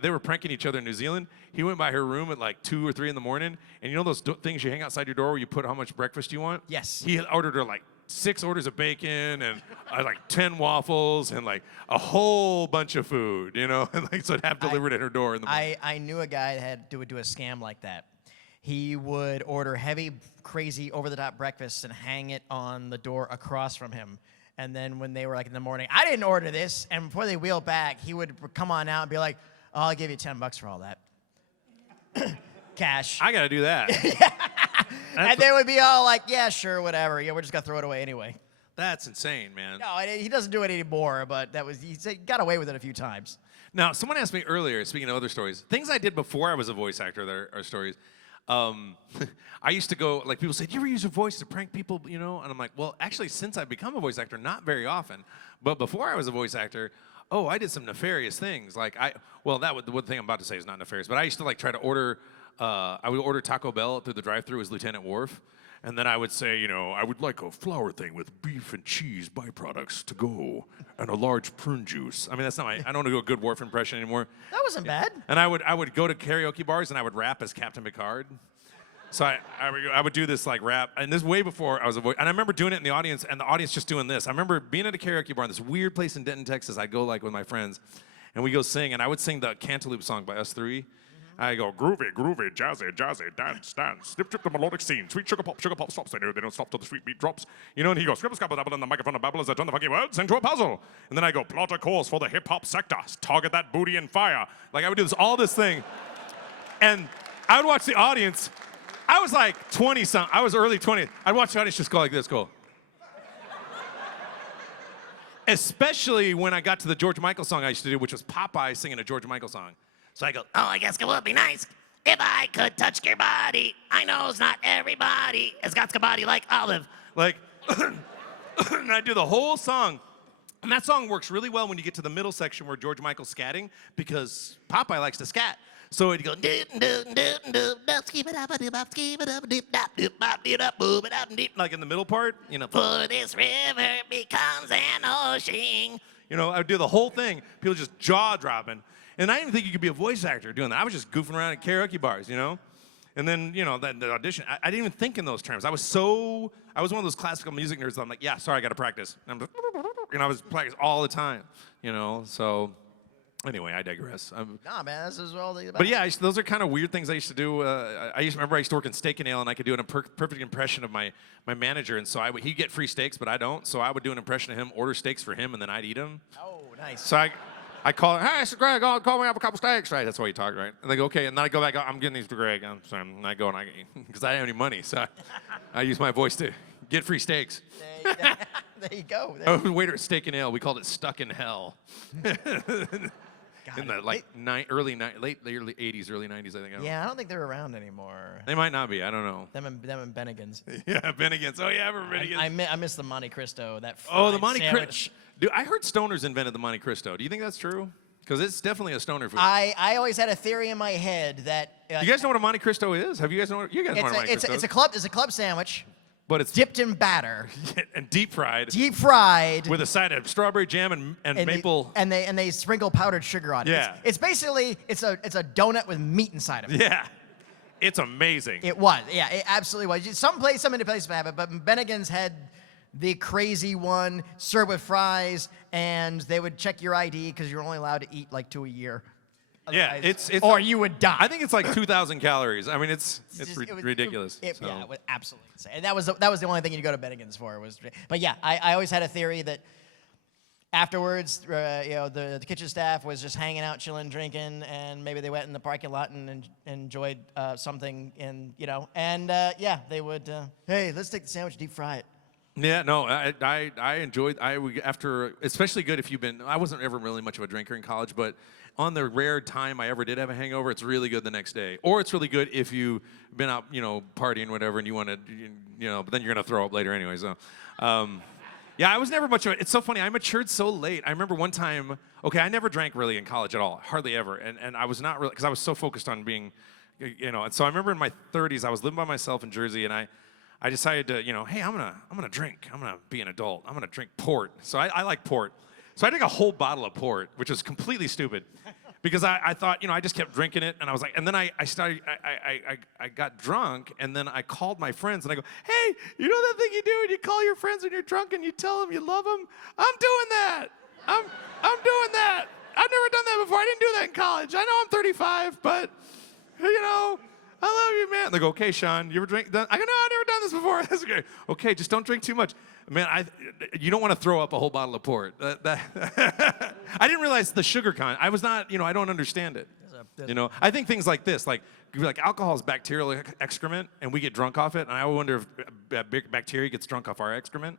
They were pranking each other in New Zealand. He went by her room at like 2 or 3 in the morning, and you know those things you hang outside your door where you put how much breakfast you want? Yes. He had ordered her like 6 orders of bacon and like 10 waffles and like a whole bunch of food, and so it'd have delivered at her door in the morning. I knew a guy that would do a scam like that. He would order heavy, crazy, over-the-top breakfasts and hang it on the door across from him. And then when they were like in the morning, I didn't order this. And before they wheeled back, he would come on out and be like, oh, I'll give you $10 for all that. Cash. I got to do that. And they would be all like, yeah, sure, whatever. Yeah, we're just going to throw it away anyway. That's insane, man. No, he doesn't do it anymore, but he got away with it a few times. Now, someone asked me earlier, speaking of other stories, things I did before I was a voice actor that are stories. I used to go, like, people say, do you ever use your voice to prank people, you know? And I'm like, well, actually, since I've become a voice actor, not very often. But before I was a voice actor, I did some nefarious things. Like, the one thing I'm about to say is not nefarious, but I used to, like, try to order, I would order Taco Bell through the drive-thru as Lieutenant Worf. And then I would say, I would like a flour thing with beef and cheese byproducts to go, and a large prune juice. I mean, that's not I don't do a good Worf impression anymore. That wasn't bad. And I would go to karaoke bars and I would rap as Captain Picard. So I would do this like rap, and this is way before I was a voice. And I remember doing it in the audience, and the audience just doing this. I remember being at a karaoke bar in this weird place in Denton, Texas. I'd go like with my friends, and we go sing, and I would sing the Cantaloupe song by us three. I go, groovy, groovy, jazzy, jazzy, dance, dance, snip, trip, the melodic scene, sweet sugar pop stops, they don't stop till the sweet beat drops. And he goes, scribble, scrabble, dabble, in the microphone of babble as I turn the funky words into a puzzle. And then I go, plot a course for the hip-hop sector, target that booty and fire. Like, I would do all this thing. And I would watch the audience. I was like 20-something. I was early 20s. I'd watch the audience just go like this, go. Especially when I got to the George Michael song I used to do, which was Popeye singing a George Michael song. So I go, Oh, I guess it would be nice if I could touch your body. I know it's not everybody has got a body like Olive. like, and I do the whole song. And that song works really well when you get to the middle section where George Michael's scatting, because Popeye likes to scat. So it'd go, like in the middle part, For this river becomes an ocean. I would do the whole thing. People just jaw dropping. And I didn't even think you could be a voice actor doing that. I was just goofing around at karaoke bars, And then, the audition, I didn't even think in those terms. I was one of those classical music nerds that I'm like, yeah, sorry, I got to practice. And I was practicing all the time, so anyway, I digress. Nah, man, this is all the. But yeah, those are kind of weird things I used to do. I used to work in Steak and Ale, and I could do a perfect impression of my manager. And so he'd get free steaks, but I don't. So I would do an impression of him, order steaks for him, and then I'd eat them. Oh, nice. So I call him, hey, it's Greg, call me up a couple steaks, right? That's why he talked, right? And they go, okay. And then I go back, I'm getting these for Greg. I'm sorry. And I go and because I didn't have any money, so I use my voice to get free steaks. There you go. I was a waiter at Steak and Ale. We called it Stuck in Hell. In the late 80s, early 90s, I think. Yeah, I don't think they're around anymore. They might not be. I don't know. Them and Bennigan's. Yeah, Bennigan's. Oh, yeah, I remember Bennigan's. I miss the Monte Cristo. That the Monte Cristo. Dude, I heard stoners invented the Monte Cristo. Do you think that's true? Because it's definitely a stoner food. I always had a theory in my head that. You guys know what a Monte Cristo is? Have you guys know what? You guys know what a Monte Cristo is? It's a club sandwich. But it's dipped in batter and deep fried. Deep fried with a side of strawberry jam and maple. They sprinkle powdered sugar on it. Yeah. It's basically it's a donut with meat inside of it. Yeah. It's amazing. It was. Yeah, it absolutely was. Some many places have it, but Bennigan's had the crazy one served with fries, and they would check your ID because you're only allowed to eat like 2 a year. Yeah, it's or you would die. I think it's like 2,000 calories. I mean, it's ridiculous. Yeah, it was absolutely insane. And that was the only thing you'd go to Bennigan's for But yeah, I always had a theory that afterwards, the kitchen staff was just hanging out, chilling, drinking, and maybe they went in the parking lot and enjoyed something, and they would. Hey, let's take the sandwich, deep fry it. Yeah, no, I enjoyed. After, especially good if you've been. I wasn't ever really much of a drinker in college, but on the rare time I ever did have a hangover, it's really good the next day. Or it's really good if you've been out, partying, whatever, and you want to, but then you're gonna throw up later anyway. So, yeah, I was never much of it. It's so funny. I matured so late. I remember one time. Okay, I never drank really in college at all, hardly ever, and I was not really because I was so focused on being, And so I remember in my 30s, I was living by myself in Jersey, and I decided to, hey, I'm gonna drink. I'm gonna be an adult. I'm gonna drink port. So I like port. So I drank a whole bottle of port, which was completely stupid, because I thought, I just kept drinking it, and I was like, and then I got drunk, and then I called my friends, and I go, hey, you know that thing you do, and you call your friends when you're drunk, and you tell them you love them? I'm doing that. I'm doing that. I've never done that before. I didn't do that in college. I know I'm 35, but I love you, man. They go, okay, Sean, you ever drink? I go, no, I've never done this before. That's great. Okay, just don't drink too much. Man, you don't want to throw up a whole bottle of port. I didn't realize the sugar content. I was not, I don't understand it. I think things like this, like alcohol is bacterial excrement, and we get drunk off it, and I wonder if bacteria gets drunk off our excrement.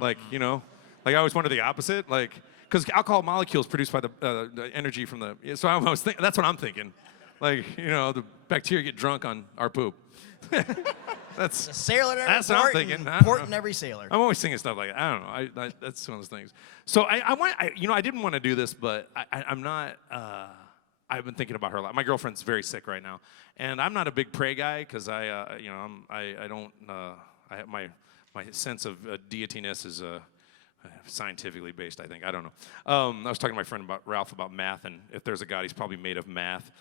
Like I always wonder the opposite, because alcohol molecules produced by the energy from the. So I was thinking, that's what I'm thinking. Like, the bacteria get drunk on our poop. That's A sailor in every that's what I'm port thinking. and I don't port know. in every sailor. I'm always thinking stuff like that. I don't know. That's one of those things. So I didn't want to do this, but I'm not. I've been thinking about her a lot. My girlfriend's very sick right now, and I'm not a big pray guy because I don't. I have my sense of deityness is scientifically based. I think I don't know. I was talking to my friend Ralph about math, and if there's a God, he's probably made of math.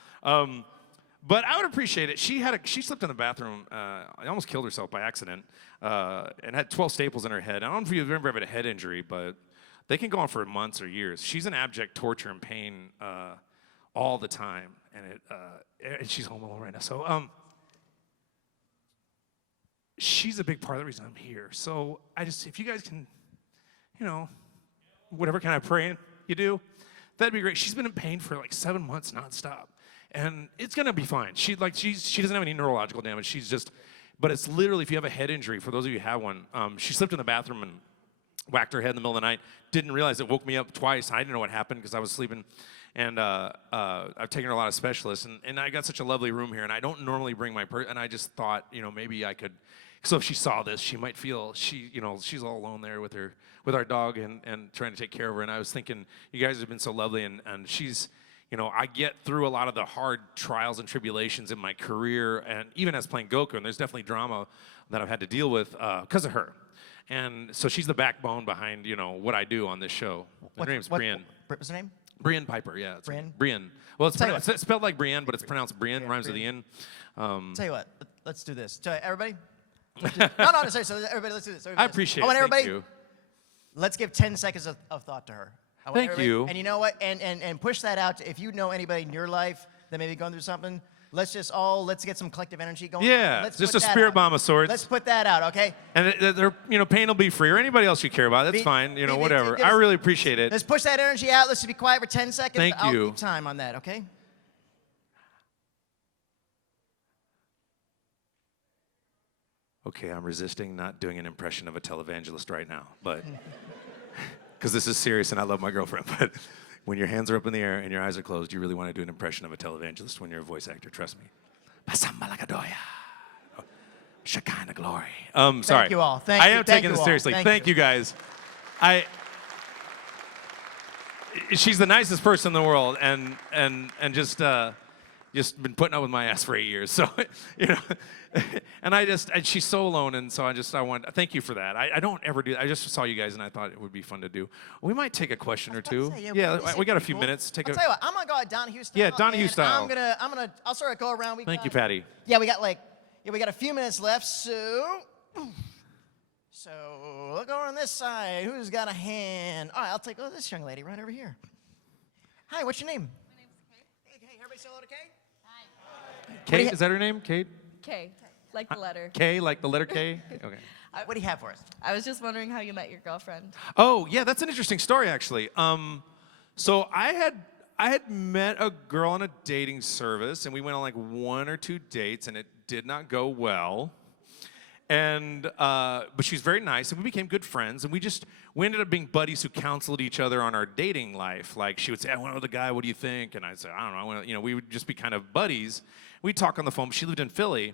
But I would appreciate it. She slipped in the bathroom. Almost killed herself by accident, and had 12 staples in her head. I don't know if you've ever had a head injury, but they can go on for months or years. She's in abject torture and pain all the time, and she's home alone right now. So she's a big part of the reason I'm here. So if you guys can, whatever kind of praying you do, that'd be great. She's been in pain for like 7 months nonstop. And it's gonna be fine. She doesn't have any neurological damage. But it's literally, if you have a head injury, for those of you who have one, she slipped in the bathroom and whacked her head in the middle of the night. Didn't realize it woke me up twice. I didn't know what happened because I was sleeping. And I've taken her to a lot of specialists, and I got such a lovely room here. And I don't normally bring my and I just thought, maybe I could. So if she saw this, she might feel she's all alone there with our dog and trying to take care of her. And I was thinking, you guys have been so lovely, and she's. I get through a lot of the hard trials and tribulations in my career, and even as playing Goku, and there's definitely drama that I've had to deal with because of her. And so she's the backbone behind, what I do on this show. Her name's Brienne. What's her name? Brienne Piper, yeah. Brienne? Brienne. Well, it's spelled like Brienne, but it's pronounced Brienne, rhymes with the N. Tell you what, let's do this. Everybody? No, sorry, so everybody, let's do this. I appreciate it. Everybody, Thank you. Let's give 10 seconds of thought to her. Thank you. And you know what? And push that out. If you know anybody in your life that may be going through something, let's get some collective energy going. Yeah, let's just a spirit bomb of sorts. Let's put that out, okay? And pain will be free, or anybody else you care about. That's fine. Whatever. I really appreciate it. Let's push that energy out. Let's be quiet for 10 seconds. Thank you. I'll keep time on that, okay? Okay, I'm resisting not doing an impression of a televangelist right now, but because this is serious and I love my girlfriend. But when your hands are up in the air and your eyes are closed, you really want to do an impression of a televangelist when you're a voice actor. Trust me. Shekinah glory. Sorry. Thank you all. I am taking this seriously. Thank you guys. She's the nicest person in the world, and just been putting up with my ass for 8 years. So, and she's so alone, and so I want thank you for that. I don't ever do that. I just saw you guys, and I thought it would be fun to do. We might take a question or two. We got a few minutes. I'll tell you what, I'm gonna go at Donahue style. Yeah, Donahue style. I'll sort of go around. Thank you, Patty. Yeah, we got a few minutes left, so look over on this side. Who's got a hand? All right, I'll take this young lady right over here. Hi, what's your name? My name's Kate. Hey, everybody say hello to Kate. Hi. Kate, is that her name? Kate? K, like the letter. K, like the letter K? Okay. What do you have for us? I was just wondering how you met your girlfriend. Oh, yeah, that's an interesting story, actually. So I had met a girl on a dating service, and we went on like 1 or 2 dates, and it did not go well. And but she was very nice, and we became good friends, and we ended up being buddies who counseled each other on our dating life. Like she would say, "I went with the guy. What do you think?" And I'd say, "I don't know." We would just be kind of buddies. We'd talk on the phone. She lived in Philly,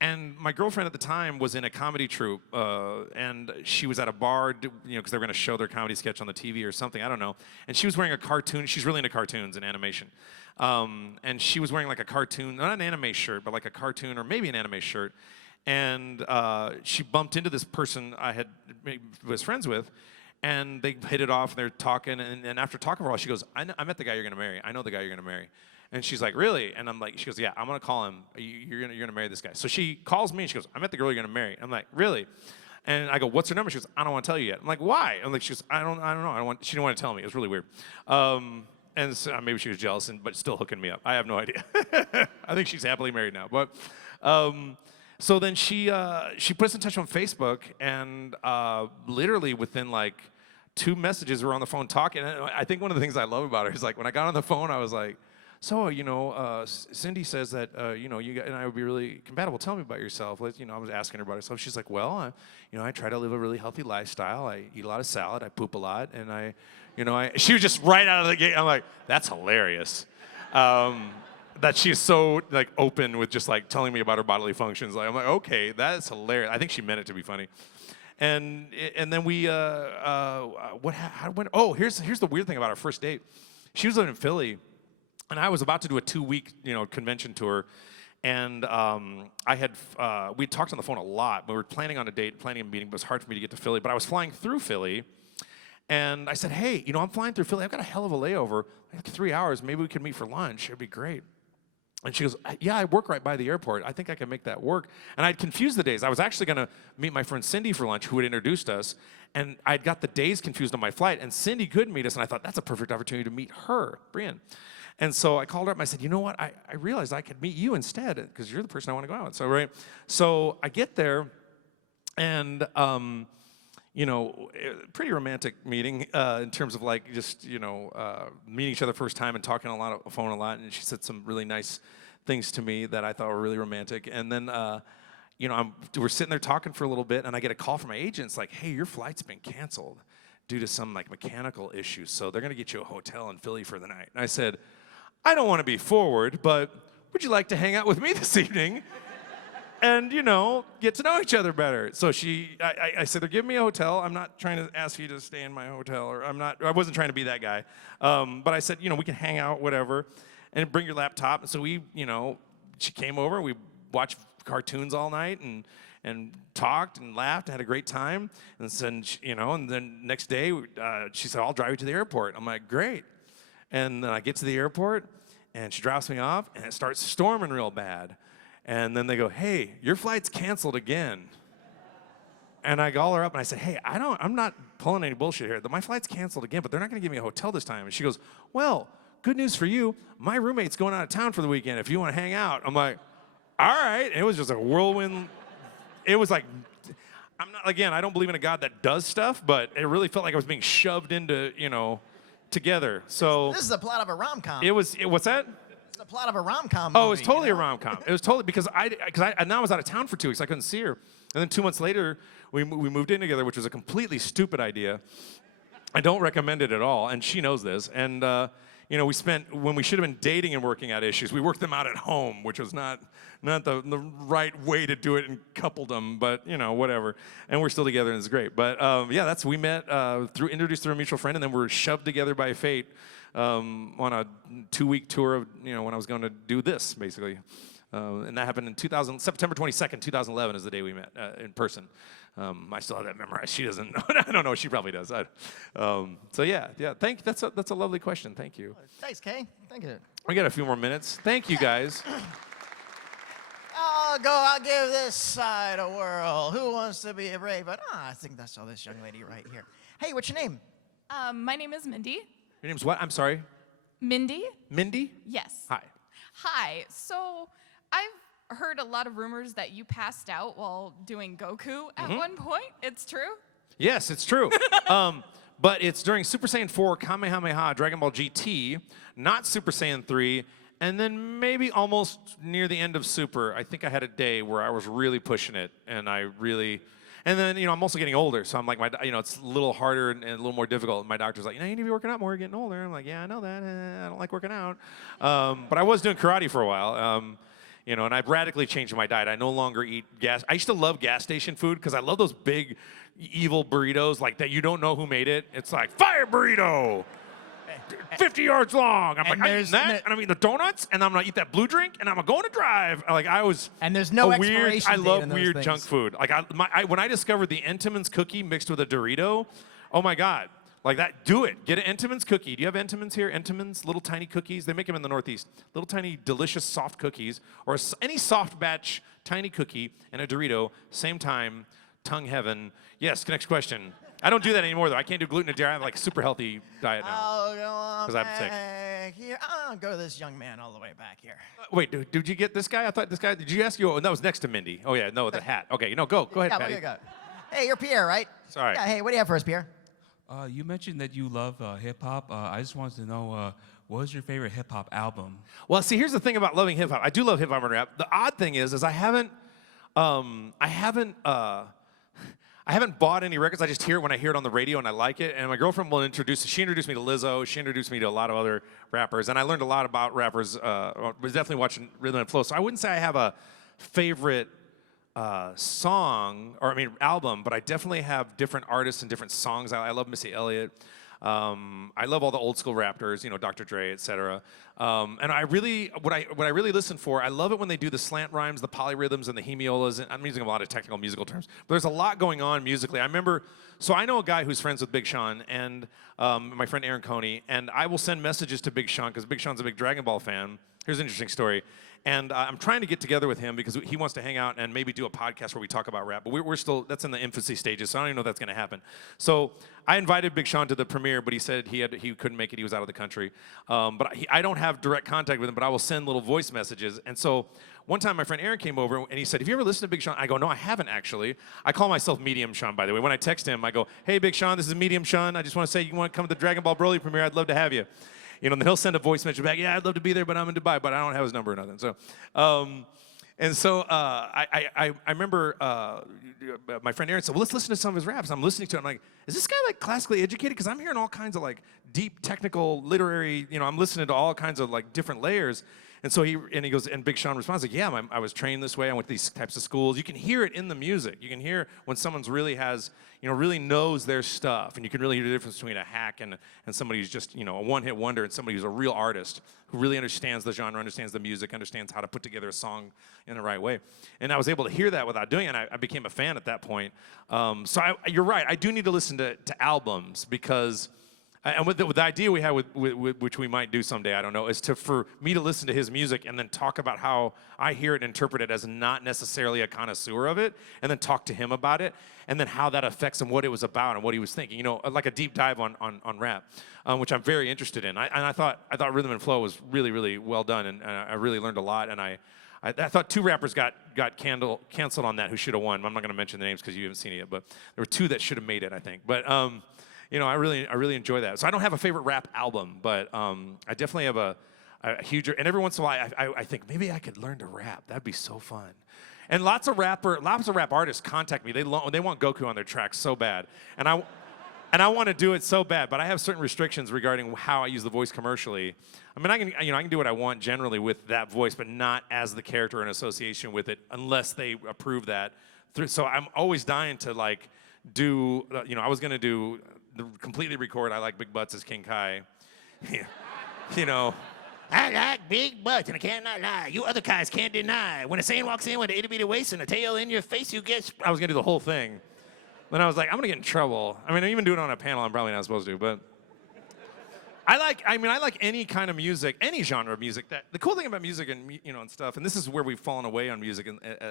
and my girlfriend at the time was in a comedy troupe, and she was at a bar, because they were going to show their comedy sketch on the TV or something. I don't know. And she was wearing a cartoon. She's really into cartoons and animation. And she was wearing like a cartoon, not an anime shirt, but like a cartoon or maybe an anime shirt. And she bumped into this person was friends with, and they hit it off, and they're talking, and after talking for a while, she goes, I met the guy you're going to marry. I know the guy you're going to marry. And she's like, really? And I'm like, she goes, yeah, I'm going to call him. You're going to marry this guy. So she calls me, and she goes, I met the girl you're going to marry. I'm like, really? And I go, what's her number? She goes, I don't want to tell you yet. I'm like, why? I'm like, she goes, I don't know. She didn't want to tell me. It was really weird. And so maybe she was jealous, but still hooking me up. I have no idea. I think she's happily married now. But so then she put us in touch on Facebook, and literally within like 2 messages, we're on the phone talking. And I think one of the things I love about her is like when I got on the phone, I was like, so, Cindy says that, you and I would be really compatible. Tell me about yourself. I was asking her about herself. She's like, well, I try to live a really healthy lifestyle. I eat a lot of salad. I poop a lot. And she was just right out of the gate. I'm like, that's hilarious. that she's so like open with just like telling me about her bodily functions. Like, I'm like, okay, that's hilarious. I think she meant it to be funny. And then we oh, here's the weird thing about our first date. She was living in Philly, and I was about to do a 2-week convention tour, and we talked on the phone a lot. We were planning on a date, planning a meeting, but it was hard for me to get to Philly. But I was flying through Philly, and I said, hey, I'm flying through Philly. I've got a hell of a layover, like 3 hours. Maybe we could meet for lunch. It'd be great. And she goes, yeah, I work right by the airport. I think I can make that work. And I'd confused the days. I was actually going to meet my friend Cindy for lunch, who had introduced us. And I'd got the days confused on my flight. And Cindy couldn't meet us. And I thought, that's a perfect opportunity to meet her, Brian. And so I called her up and I said, you know what? I realized I could meet you instead because you're the person I want to go out with. So I get there, and pretty romantic meeting in terms of like just, meeting each other first time and talking on the phone a lot. And she said some really nice things to me that I thought were really romantic. And then, we're sitting there talking for a little bit, and I get a call from my agent. It's like, hey, your flight's been canceled due to some like mechanical issues. So they're going to get you a hotel in Philly for the night. And I said, I don't want to be forward, but would you like to hang out with me this evening? And, get to know each other better. So I said, they're giving me a hotel. I'm not trying to ask you to stay in my hotel, or I wasn't trying to be that guy. But I said, we can hang out, whatever, and bring your laptop. And so she came over, we watched cartoons all night and talked and laughed and had a great time. And then next day, she said, I'll drive you to the airport. I'm like, great. And then I get to the airport, and she drops me off, and it starts storming real bad. And then they go, hey, your flight's canceled again. And I call her up and I say, hey, I'm not pulling any bullshit here. My flight's canceled again, but they're not gonna give me a hotel this time. And she goes, well, good news for you. My roommate's going out of town for the weekend if you wanna hang out. I'm like, all right. And it was just a whirlwind. It was like, I don't believe in a God that does stuff, but it really felt like I was being shoved into, together. So This is the plot of a rom-com. What's that? The plot of a rom-com Oh, movie, it was totally a rom-com. It was totally because I was out of town for 2 weeks. I couldn't see her. And then 2 months later, we moved in together, which was a completely stupid idea. I don't recommend it at all, and she knows this. And we spent, when we should have been dating and working out issues, we worked them out at home, which was not the right way to do it in coupledom, but whatever. And we're still together, and it's great. But we met introduced through a mutual friend, and then we're shoved together by fate. On a 2-week tour of, when I was going to do this, basically. And that happened in September 22nd, 2011 is the day we met in person. I still have that memorized. She doesn't know. I don't know. She probably does. That's a lovely question. Thank you. Thanks, Kay. Thank you. We got a few more minutes. Thank you, guys. I'll give this side a whirl. Who wants to be a brave? But I think that's all this young lady right here. Hey, what's your name? My name is Mindy. Your name's what? I'm sorry. Mindy? Mindy? Yes. Hi. Hi. So I've heard a lot of rumors that you passed out while doing Goku at one point. It's true? Yes, it's true. But it's during Super Saiyan 4 Kamehameha Dragonball GT, not Super Saiyan 3, and then maybe almost near the end of Super. I think I had a day where I was really pushing it, and And then, I'm also getting older, so I'm like, it's a little harder and a little more difficult. And my doctor's like, you need to be working out more, you're getting older. I'm like, yeah, I know that. I don't like working out. But I was doing karate for a while, and I've radically changed my diet. I no longer eat gas. I used to love gas station food because I love those big, evil burritos like that you don't know who made it. It's like, fire burrito! 50 yards long. I'm like, I'm eating that, and I'm eating the donuts, and I'm gonna eat that blue drink, and I'm gonna go on a drive. And there's no expiration I date love in those weird things. junk food. Like when I discovered the Entenmann's cookie mixed with a Dorito, oh my God, like that. Do it. Get an Entenmann's cookie. Do you have Entenmann's here? Entenmann's little tiny cookies. They make them in the Northeast. Little tiny delicious soft cookies, or any soft batch tiny cookie and a Dorito, same time, tongue heaven. Yes. Next question. I don't do that anymore, though. I can't do gluten and dairy. I have like a super healthy diet now. I'll go on 'Cause I'm sick. back here. I'll go to this young man all the way back here. Wait, did you get this guy? I thought this guy, did you ask you? Oh, that was next to Mindy. Oh, yeah, no, the hat. Okay, go ahead, Yeah, Patty. we go. Hey, you're Pierre, right? Sorry. Yeah, hey, what do you have for us, Pierre? You mentioned that you love hip-hop. I just wanted to know, what was your favorite hip-hop album? Well, see, here's the thing about loving hip-hop. I do love hip-hop and rap. The odd thing is I haven't I haven't bought any records. I just hear it when I hear it on the radio, and I like it. And my girlfriend will introduce. She introduced me to Lizzo. She introduced me to a lot of other rappers, and I learned a lot about rappers. Was definitely watching Rhythm and Flow. So I wouldn't say I have a favorite song or album, but I definitely have different artists and different songs. I love Missy Elliott. I love all the old school rappers, Dr. Dre, etc. And I really, what I really listen for, I love it when they do the slant rhymes, the polyrhythms, and the hemiolas. And I'm using a lot of technical musical terms, but there's a lot going on musically. I know a guy who's friends with Big Sean and my friend Aaron Coney, and I will send messages to Big Sean because Big Sean's a big Dragon Ball fan. Here's an interesting story. And I'm trying to get together with him because he wants to hang out and maybe do a podcast where we talk about rap. But we're still, that's in the infancy stages, so I don't even know if that's going to happen. So I invited Big Sean to the premiere, but he said he couldn't make it. He was out of the country. But I don't have direct contact with him, but I will send little voice messages. And so one time my friend Aaron came over and he said, have you ever listened to Big Sean? I go, no, I haven't actually. I call myself Medium Sean, by the way. When I text him, I go, hey, Big Sean, this is Medium Sean. I just want to say you want to come to the Dragon Ball Broly premiere. I'd love to have you. And then he'll send a voice message back. Yeah, I'd love to be there, but I'm in Dubai, but I don't have his number or nothing. So, I remember my friend Aaron said, well, let's listen to some of his raps. I'm listening to it. I'm like, is this guy like classically educated? Because I'm hearing all kinds of like deep technical literary, I'm listening to all kinds of like different layers. And so he goes, and Big Sean responds like, yeah, I was trained this way. I went to these types of schools. You can hear it in the music. You can hear when someone's really has, really knows their stuff. And you can really hear the difference between a hack and somebody who's just, a one-hit wonder and somebody who's a real artist who really understands the genre, understands the music, understands how to put together a song in the right way. And I was able to hear that without doing it, and I became a fan at that point. You're right. I do need to listen to albums because... And with the idea we have with which we might do someday, I don't know, is for me to listen to his music and then talk about how I hear it and interpret it as not necessarily a connoisseur of it, and then talk to him about it, and then how that affects him, what it was about, and what he was thinking. Like a deep dive on rap, which I'm very interested in. I thought Rhythm and Flow was really, really well done, and I really learned a lot. And I thought two rappers got canceled on that who should have won. I'm not going to mention the names because you haven't seen it yet, but there were two that should have made it, I think. But I really enjoy that. So I don't have a favorite rap album, but I definitely have a huge. And every once in a while, I think maybe I could learn to rap. That'd be so fun. And lots of rap artists contact me. They want Goku on their tracks so bad, and I want to do it so bad. But I have certain restrictions regarding how I use the voice commercially. I can do what I want generally with that voice, but not as the character in association with it, unless they approve that. So I'm always dying to like do. I was gonna do. Completely record I Like Big Butts as King Kai. I like big butts, and I cannot lie. You other guys can't deny. When a saint walks in with an itty-bitty waist and a tail in your face, you get... I was going to do the whole thing. Then I was like, I'm going to get in trouble. I'm even doing it on a panel I'm probably not supposed to, but... I like any kind of music, any genre of music. The cool thing about music and stuff, and this is where we've fallen away on music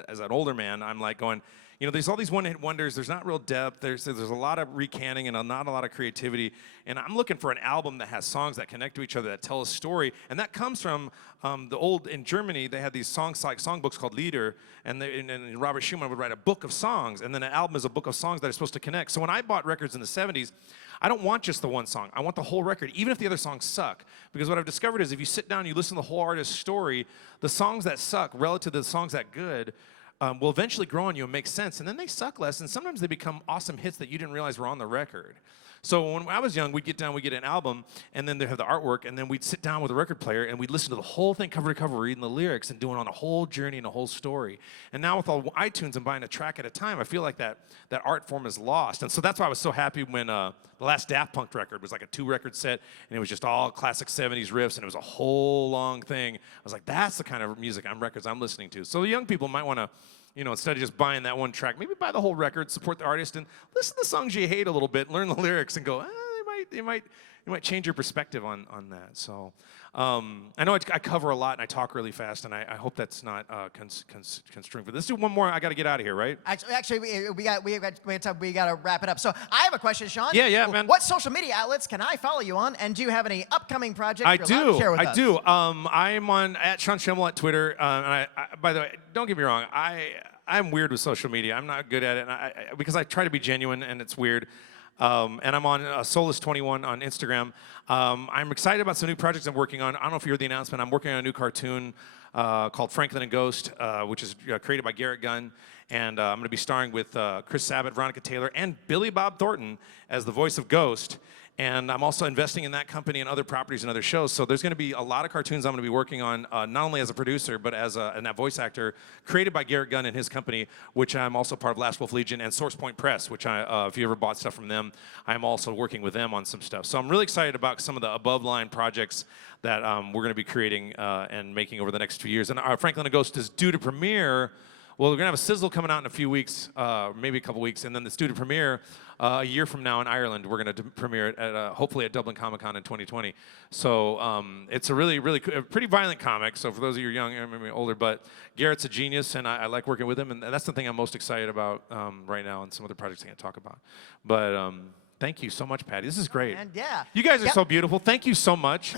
as an older man, I'm like going, there's all these one-hit wonders, there's not real depth, there's a lot of recanting and not a lot of creativity, and I'm looking for an album that has songs that connect to each other, that tell a story, and that comes from in Germany, they had these songbooks called Lieder, and Robert Schumann would write a book of songs, and then an album is a book of songs that are supposed to connect. So when I bought records in the 70s, I don't want just the one song. I want the whole record, even if the other songs suck. Because what I've discovered is if you sit down and you listen to the whole artist's story, the songs that suck relative to the songs that good will eventually grow on you and make sense. And then they suck less, and sometimes they become awesome hits that you didn't realize were on the record. So when I was young, we'd get an album, and then they'd have the artwork, and then we'd sit down with a record player, and we'd listen to the whole thing cover to cover, reading the lyrics, and doing on a whole journey and a whole story. And now with all iTunes and buying a track at a time, I feel like that art form is lost. And so that's why I was so happy when the last Daft Punk record was like a 2-record set, and it was just all classic 70s riffs, and it was a whole long thing. I was like, that's the kind of records I'm listening to. So the young people might want to, instead of just buying that one track, maybe buy the whole record, support the artist, and listen to the songs you hate a little bit, learn the lyrics, and go, they might change your perspective on that. So I know I cover a lot and I talk really fast, and I hope that's not constraining. But let's do one more. I got to get out of here, right? Actually, we got to wrap it up. So I have a question, Sean. Yeah, man. What social media outlets can I follow you on? And do you have any upcoming projects you're allowed to share with us? I do. I'm on @Sean Schemmel at Twitter. And by the way, don't get me wrong. I'm weird with social media. I'm not good at it, because I try to be genuine, and it's weird. And I'm on Solus21 on Instagram. I'm excited about some new projects I'm working on. I don't know if you heard the announcement. I'm working on a new cartoon called Franklin and Ghost, which is created by Garrett Gunn. And I'm going to be starring with Chris Sabat, Veronica Taylor, and Billy Bob Thornton as the voice of Ghost. And I'm also investing in that company and other properties and other shows. So there's going to be a lot of cartoons I'm going to be working on, not only as a producer, but as a voice actor, created by Garrett Gunn and his company, which I'm also part of Last Wolf Legion and Source Point Press, which if you ever bought stuff from them, I'm also working with them on some stuff. So I'm really excited about some of the above-line projects that we're going to be creating and making over the next 2 years. And Franklin and Ghost is due to premiere. Well, we're going to have a sizzle coming out in a few weeks, maybe a couple weeks, and then the student premiere a year from now in Ireland. We're going to premiere it at hopefully at Dublin Comic Con in 2020. So it's a really, really pretty violent comic. So for those of you young, maybe older, but Garrett's a genius, and I like working with him, and that's the thing I'm most excited about right now, and some other projects I can't talk about. But thank you so much, Patty. This is great. And yeah, you guys are so beautiful. Thank you so much.